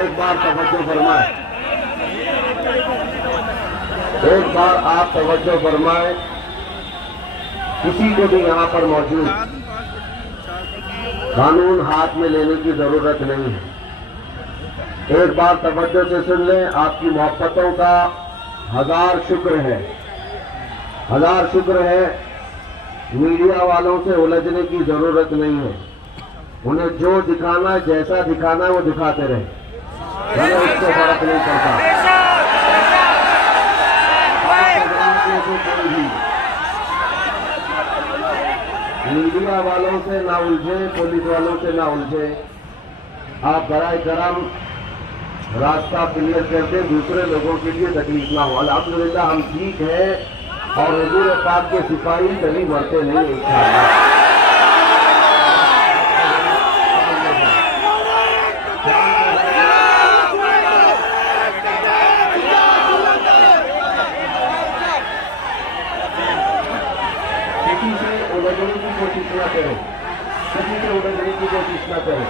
एक बार तवज्जो फरमाए, एक बार आप तवज्जो फरमाए। किसी को भी यहाँ पर मौजूद कानून हाथ में लेने की जरूरत नहीं है। एक बार तवज्जो से सुन लें। आपकी मोहब्बतों का हजार शुक्र है, हजार शुक्र है। मीडिया वालों से उलझने की जरूरत नहीं है। उन्हें जो दिखाना है, जैसा दिखाना है वो दिखाते रहे, उससे फर्क नहीं पड़ता। कोई भी मीडिया वालों से ना उलझे, पुलिस वालों से ना उलझे। आप बराए करम रास्ता क्लियर कर दें, दूसरे लोगों के लिए तकलीफ ना हो। अल्हम्दुलिल्लाह हम ठीक है और हुजूर पाक के सिपाही कभी मरते नहीं इंशाअल्लाह। किसी से उलझने की कोशिश न करें, किसी से उलझने की कोशिश न करें।